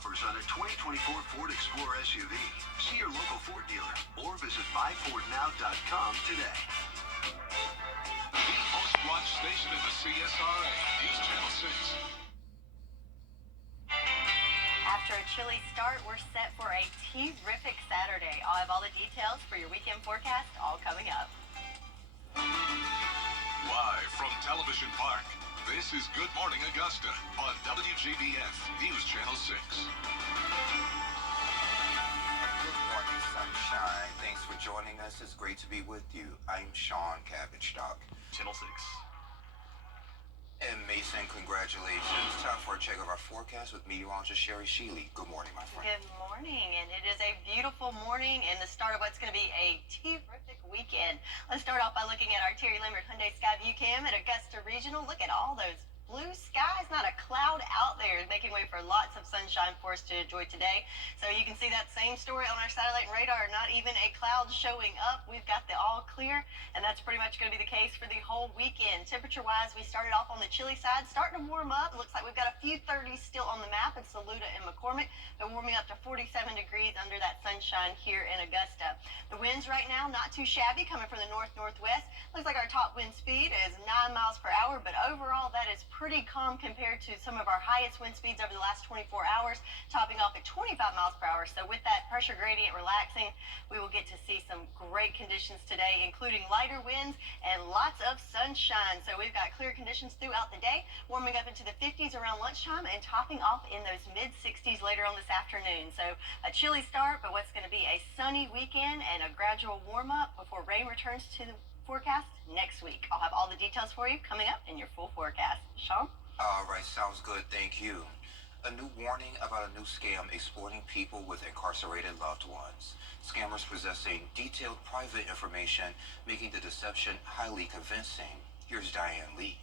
offers on a 2024 Ford Explorer SUV. See your local Ford dealer or visit buyfordnow.com today. The most watched station in the CSRA, News Channel 6. After a chilly start, we're set for a terrific Saturday. I'll have all the details for your weekend forecast all coming up. Live from Television Park, this is Good Morning Augusta on WJBF News Channel 6. Good morning, sunshine. Thanks for joining us. It's great to be with you. I'm Sean Cabbage-Stock. Channel 6. And Mason, congratulations. Time for a check of our forecast with meteorologist Sherry Sheely. Good morning, my friend. Good morning, and it is a beautiful morning and the start of what's going to be a terrific weekend. Let's start off by looking at our Terry Limerick Hyundai Skyview Cam at Augusta Regional. Look at all those blue skies, not a cloud out there, making way for lots of sunshine for us to enjoy today. So you can see that same story on our satellite and radar, not even a cloud showing up. We've got the all clear, and that's pretty much going to be the case for the whole weekend. Temperature-wise, we started off on the chilly side, starting to warm up. It looks like we've got a few 30s still on the map in Saluda and McCormick. They're warming up to 47 degrees under that sunshine here in Augusta. The winds right now, not too shabby, coming from the north-northwest. Looks like our top wind speed is 9 miles per hour, but overall that is pretty calm compared to some of our highest wind speeds over the last 24 hours, topping off at 25 miles per hour. So with that pressure gradient relaxing, we will get to see some great conditions today, including lighter winds and lots of sunshine. So we've got clear conditions throughout the day, warming up into the 50s around lunchtime and topping off in those mid-60s later on this afternoon. So a chilly start, but what's going to be a sunny weekend and a gradual warm-up before rain returns to the forecast next week. I'll have all the details for you coming up in your full forecast. Sean? All right, sounds good. Thank you. A new warning about a new scam exploiting people with incarcerated loved ones. Scammers possessing detailed private information, making the deception highly convincing. Here's Diane Lee.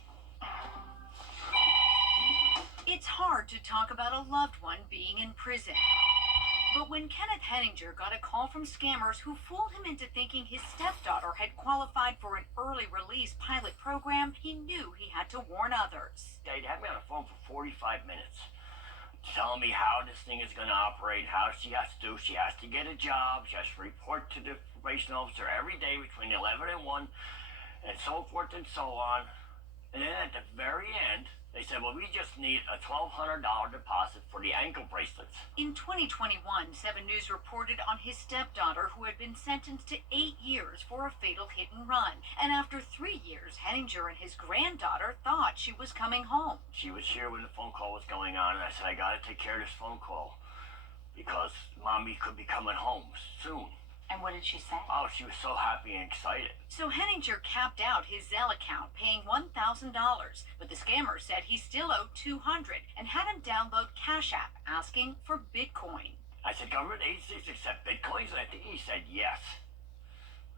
It's hard to talk about a loved one being in prison. But when Kenneth Henninger got a call from scammers who fooled him into thinking his stepdaughter had qualified for an early release pilot program, he knew he had to warn others. They'd had me on the phone for 45 minutes, telling me how this thing is going to operate, how she has to do. She has to get a job. She has to report to the probation officer every day between 11 and 1, and so forth and so on. And then at the very end, they said, well, we just need a $1,200 deposit for the ankle bracelets. In 2021, 7 News reported on his stepdaughter who had been sentenced to 8 years for a fatal hit and run. And after 3 years, Henninger and his granddaughter thought she was coming home. She was here when the phone call was going on, and I said, I got to take care of this phone call because Mommy could be coming home soon. And what did she say? Oh, she was so happy and excited. So Henninger capped out his Zelle account, paying $1,000. But the scammer said he still owed $200 and had him download Cash App, asking for Bitcoin. I said, government agencies accept Bitcoins? And I think he said yes.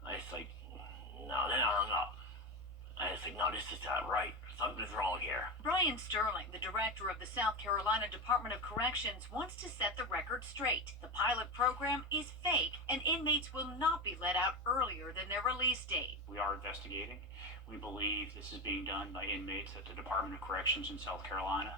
I was like, no, then I hung up. I was like, no, this is not right. Something's wrong here. Brian Sterling, the director of the South Carolina Department of Corrections, wants to set the record straight. The pilot program is fake, and inmates will not be let out earlier than their release date. We are investigating. We believe this is being done by inmates at the Department of Corrections in South Carolina,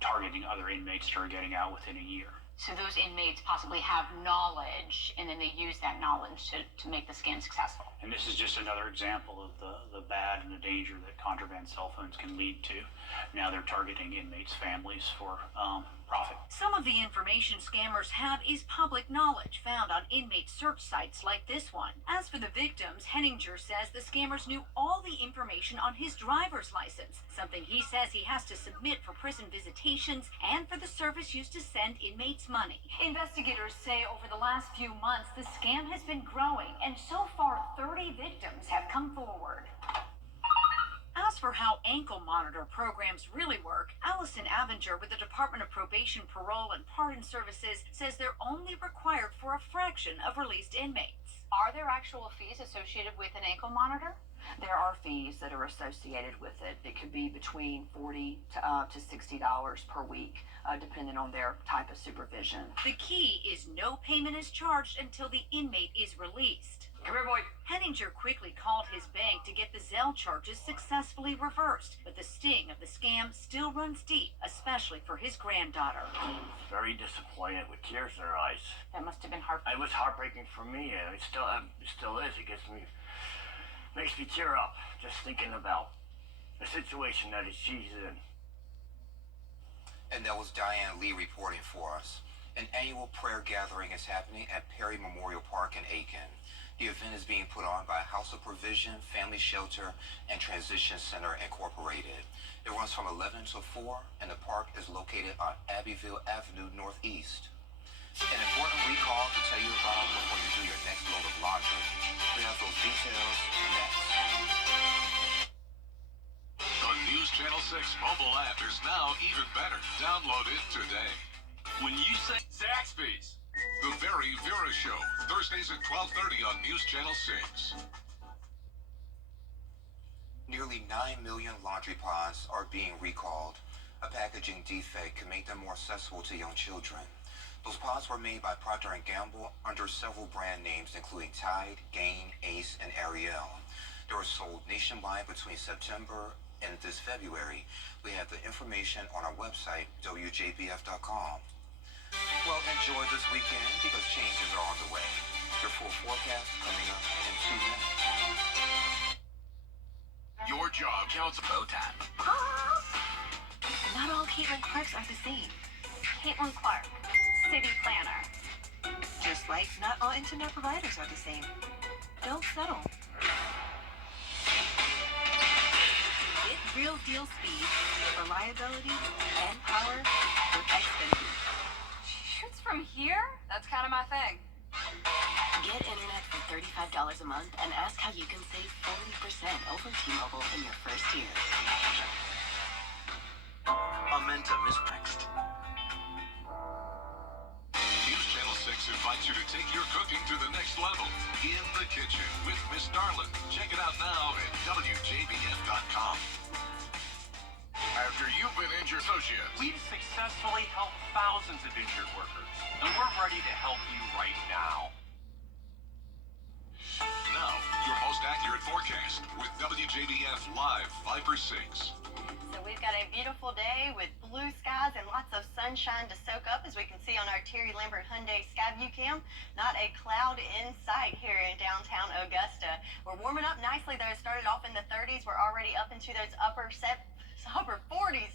targeting other inmates who are getting out within a year. So those inmates possibly have knowledge, and then they use that knowledge to make the scam successful. And this is just another example of the bad and the danger that contraband cell phones can lead to. Now they're targeting inmates' families for profit. Some of the information scammers have is public knowledge found on inmate search sites like this one. As for the victims, Henninger says the scammers knew all the information on his driver's license, something he says he has to submit for prison visitations and for the service used to send inmates money. Investigators say over the last few months, the scam has been growing, and so far 30 victims have come forward. As for how ankle monitor programs really work, Allison Avenger with the Department of Probation, Parole, and Pardon Services says they're only required for a fraction of released inmates. Are there actual fees associated with an ankle monitor? There are fees that are associated with it. It could be between $40 to $60 per week, depending on their type of supervision. The key is no payment is charged until the inmate is released. Come here, boy. Henninger quickly called his bank to get the Zelle charges successfully reversed, but the sting of the scam still runs deep, especially for his granddaughter. Very disappointed with tears in her eyes. That must have been heartbreaking. It was heartbreaking for me, and it still is. It makes me tear up just thinking about the situation that she's in. And that was Diane Lee reporting for us. An annual prayer gathering is happening at Perry Memorial Park in Aiken. The event is being put on by House of Provision, Family Shelter, and Transition Center Incorporated. It runs from 11 to 4, and the park is located on Abbeville Avenue Northeast. An important recall to tell you about before you do your next load of laundry. We have those details next. The News Channel 6 mobile app is now even better. Download it today. When you say Zaxby's, The Very Vera Show, Thursdays at 12:30 on News Channel 6. Nearly 9 million laundry pods are being recalled. A packaging defect can make them more accessible to young children. Those pods were made by Procter & Gamble under several brand names including Tide, Gain, Ace, and Ariel. They were sold nationwide between September and this February. We have the information on our website, WJBF.com. Well, enjoy this weekend because changes are on the way. Your full forecast coming up in 2 minutes. Your job counts. Bow time. Not all Caitlin Clarks are the same. Caitlin Clark, city planner. Just like not all internet providers are the same. Don't settle. Get real deal speed, reliability, and power with Xfinity. Shoots from here? That's kind of my thing. Get internet for $35 a month and ask how you can save 40% over T-Mobile in your first year. Momentum is next. News Channel 6 invites you to take your cooking to the next level. In the Kitchen with Miss Darlin. Check it out now at WJBF.com. After you've been injured, associates. We've successfully helped thousands of injured workers, and we're ready to help you right now. Now, your most accurate forecast with WJBF Live 5 for 6. So we've got a beautiful day with blue skies and lots of sunshine to soak up, as we can see on our Terry Lambert Hyundai Skyview Cam. Not a cloud in sight here in downtown Augusta. We're warming up nicely though. It started off in the 30s. We're already up into those upper 40s,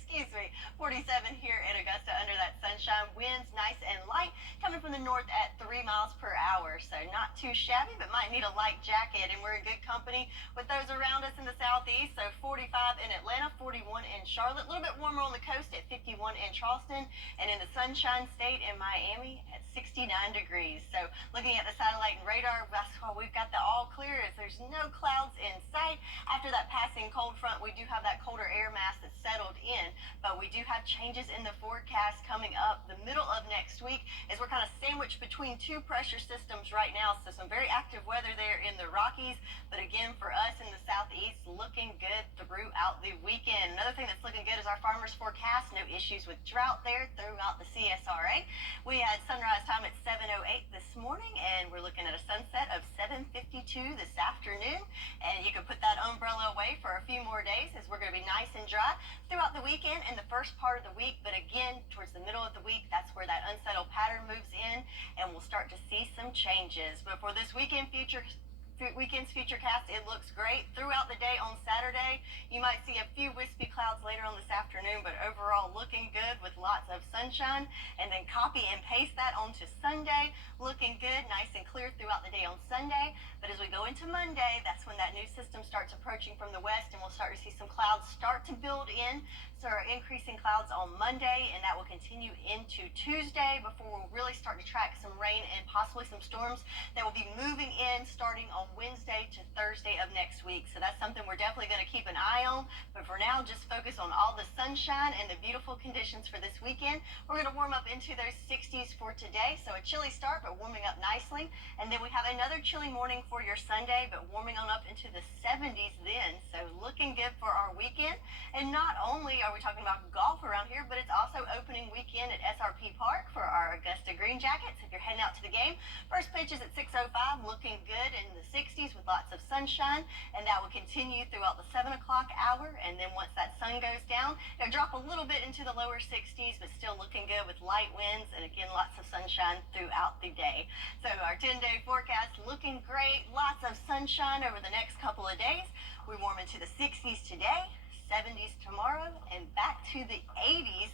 47 here in Augusta under that sunshine. Winds nice and light, coming from the north at 3 miles per hour. So not too shabby, but might need a light jacket. And we're in good company with those around us in the southeast. So 45 in Atlanta, 41 in Charlotte, a little bit warmer on the coast at 51 in Charleston, and in the Sunshine State in Miami at 69 degrees. So looking at the satellite and radar, that's why we've got the all clear, as there's no clouds in sight. After that passing cold front, we do have that colder air mass that's settled in, but we do have changes in the forecast coming up the middle of next week, as we're kind of sandwiched between two pressure systems right now. So some very active weather there in the Rockies, but again for us in the southeast, looking good throughout the weekend. Another thing that's looking good is our farmers forecast. No issues with drought there throughout the CSRA. We had sunrise time at 7:08 this morning, and we're looking at a sunset of 7:52 this afternoon. And you can put that umbrella away for a few more days, as we're going to be nice and dry throughout the weekend and the first part of the week. But again, towards the middle of the week, that's where that unsettled pattern moves in, and we'll start to see some changes. But for this weekend's futurecast, it looks great throughout the day. On Saturday, you might see a few wispy clouds later on this afternoon, but overall looking good with lots of sunshine. And then copy and paste that onto Sunday, looking good, nice and clear throughout the day on Sunday. But as we go into Monday, that's when that new system starts approaching from the west, and we'll start to see some clouds start to build in. So our increasing clouds on Monday, and that will continue into Tuesday before we'll really start to track some rain and possibly some storms that will be moving in starting on Wednesday to Thursday of next week. So that's something we're definitely going to keep an eye on. But for now, just focus on all the sunshine and the beautiful conditions for this weekend. We're going to warm up into those 60s for today. So a chilly start, but warming up nicely. And then we have another chilly morning for your Sunday, but warming on up into the 70s then. So looking good for our weekend. And not only are we talking about golf around here, but it's also opening weekend at SRP Park for our Augusta Augusta Green Jackets if you're heading out to the game. First pitch is at 6:05, looking good in the 60s with lots of sunshine, and that will continue throughout the 7 o'clock hour. And then once that sun goes down, it'll drop a little bit into the lower 60s, but still looking good with light winds and again lots of sunshine throughout the day. So our 10-day forecast looking great, lots of sunshine over the next couple of days. We warm into the 60s today, 70s tomorrow, and back to the 80s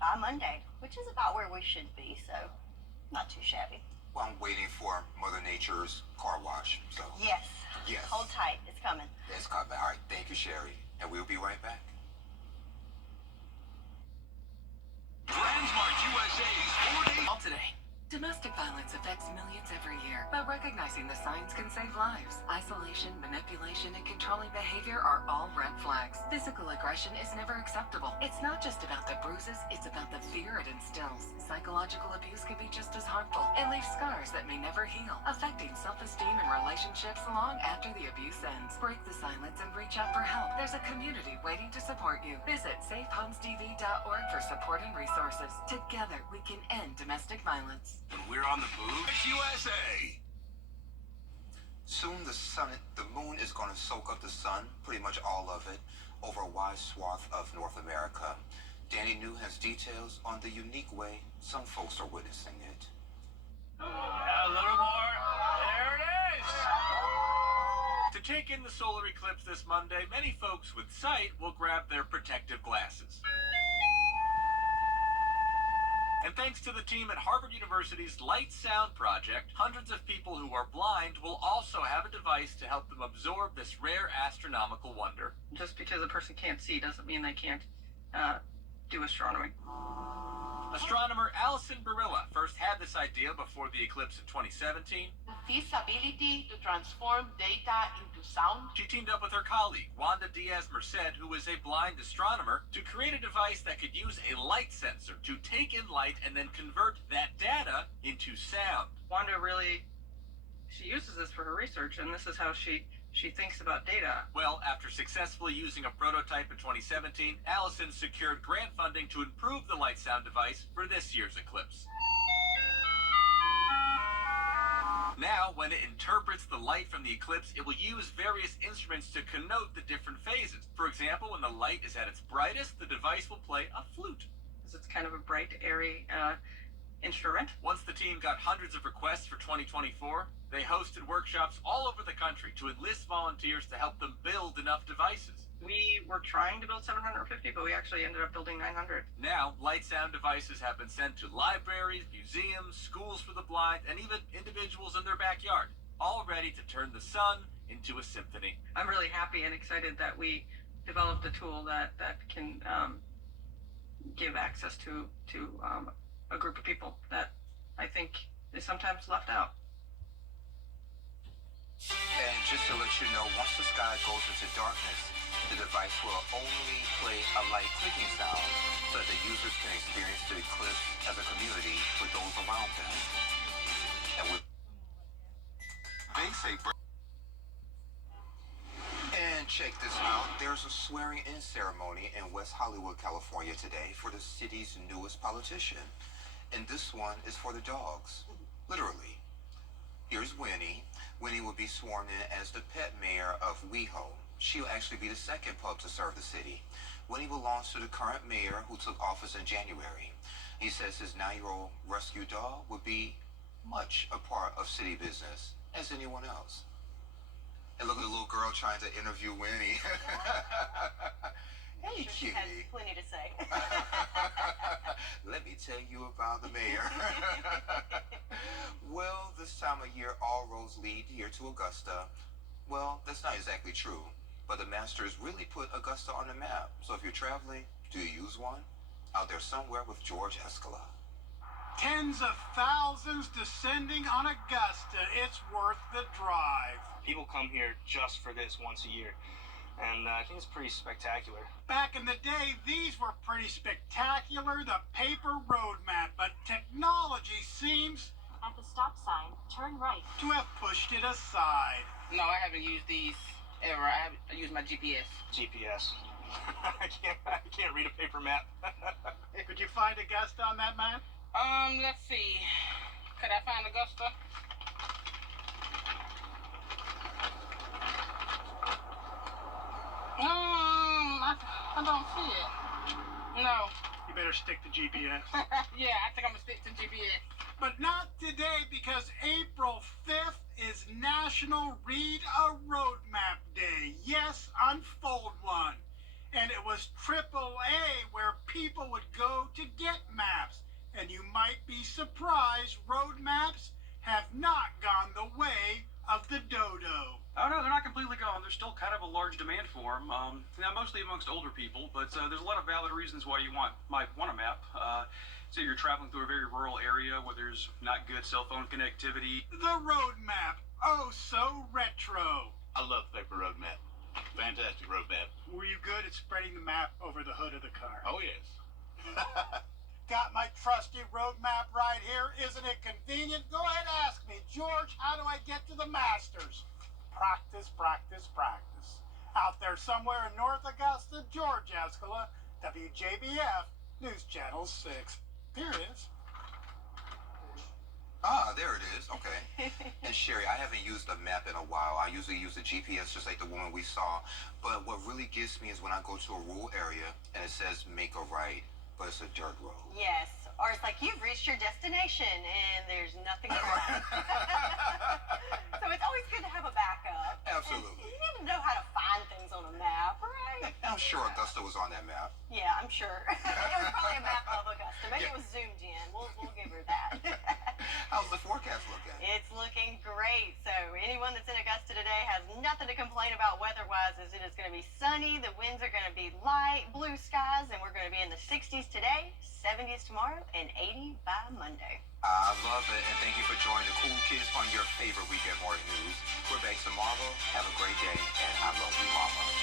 by Monday, which is about where we should be, so not too shabby. Well, I'm waiting for Mother Nature's car wash, so. Yes. Yes. Hold tight. It's coming. It's coming. All right. Thank you, Sherry. And we'll be right back. Transmart USA's 4-day Today. Domestic violence affects millions every year, but recognizing the signs can save lives. Isolation, manipulation, and controlling behavior are all red flags. Physical aggression is never acceptable. It's not just about the bruises, it's about the fear it instills. Psychological abuse can be just as harmful and leave scars that may never heal, affecting self-esteem and relationships long after the abuse ends. Break the silence and reach out for help. There's a community waiting to support you. Visit safehomestv.org for support and resources. Together, we can end domestic violence. When we're on the move, it's USA. Soon the moon is going to soak up the sun, pretty much all of it, over a wide swath of North America. Danny New has details on the unique way some folks are witnessing it. A little more. There it is. To take in the solar eclipse this Monday, many folks with sight will grab their protective glasses. And thanks to the team at Harvard University's Light Sound Project, hundreds of people who are blind will also have a device to help them absorb this rare astronomical wonder. Just because a person can't see doesn't mean they can't do astronomy. Astronomer Allison Barilla first had this idea before the eclipse in 2017. This ability to transform data into sound. She teamed up with her colleague, Wanda Diaz-Merced, who is a blind astronomer, to create a device that could use a light sensor to take in light and then convert that data into sound. Wanda she uses this for her research, and this is how she thinks about data. Well, after successfully using a prototype in 2017, Allison secured grant funding to improve the light sound device for this year's eclipse. Now, when it interprets the light from the eclipse, it will use various instruments to connote the different phases. For example, when the light is at its brightest, the device will play a flute. Because it's kind of a bright, airy instrument. Once the team got hundreds of requests for 2024, they hosted workshops all over the country to enlist volunteers to help them build enough devices. We were trying to build 750, but we actually ended up building 900. Now, light sound devices have been sent to libraries, museums, schools for the blind, and even individuals in their backyard, all ready to turn the sun into a symphony. I'm really happy and excited that we developed a tool that can give access to a group of people that I think is sometimes left out. And just to let you know, once the sky goes into darkness, the device will only play a light clicking sound so that the users can experience the eclipse as a community with those around them. And They say. And check this out. There's a swearing-in ceremony in West Hollywood, California today for the city's newest politician. And this one is for the dogs. Literally. Here's Winnie. Winnie will be sworn in as the pet mayor of WeHo. She'll actually be the second pup to serve the city. Winnie belongs to the current mayor who took office in January. He says his 9-year-old rescue dog would be much a part of city business as anyone else. And look at the little girl trying to interview Winnie. Hey, She cutie. has plenty to say. Let me tell you about the mayor. Well, this time of year, all roads lead here to Augusta. Well, that's not exactly true, but the Masters really put Augusta on the map. So if you're traveling, do you use one? Out there somewhere with George Escala. Tens of thousands descending on Augusta. It's worth the drive. People come here just for this once a year, and I think it's pretty spectacular. Back in the day, these were pretty spectacular, the paper road map, but technology seems... At the stop sign, turn right. ...to have pushed it aside. No, I haven't used these ever. I used my GPS. GPS. I can't read a paper map. Could you find Augusta on that map? Let's see. Could I find Augusta? I don't see it. No. You better stick to GPS. Yeah, I think I'm gonna stick to GPS. But not today, because April 5th is National Read a Roadmap Day. Yes, unfold one. And it was AAA where people would go to get maps. And you might be surprised, road maps have not gone the way of the dodo. Oh no, they're not completely gone. There's still kind of a large demand for them. Now, mostly amongst older people, but there's a lot of valid reasons why you might want a map. So you're traveling through a very rural area where there's not good cell phone connectivity. The road map, oh so retro. I love paper road map. Fantastic road map. Were you good at spreading the map over the hood of the car? Oh yes. Got my trusty road map right here. Isn't it convenient? Go ahead, ask me, George, how do I get to the Masters? Practice, practice, practice. Out there somewhere in North Augusta, George Escala, WJBF, News Channel 6. Here it is. Ah, there it is. Okay. And Sherry, I haven't used a map in a while. I usually use the GPS just like the woman we saw. But what really gets me is when I go to a rural area and it says make a right, but it's a dirt road. Yes, or it's like you've reached your destination and there's nothing around. So it's always good to have a backup. Absolutely. And you need to know how to find things on a map, right? I'm sure Augusta was on that map. Yeah, I'm sure. It was probably a map of Augusta. Maybe it was zoomed in. We'll give her that. How's the forecast looking? It's looking great. So anyone that's in Augusta today has nothing to complain about weather-wise, as it is going to be sunny. The winds are going to be light, blue skies, and we're going to be in the 60s today, 70s tomorrow, and 80 by Monday. I love it, and thank you for joining the cool kids on your favorite weekend morning news. We're back tomorrow. Have a great day, and I love you, Mama.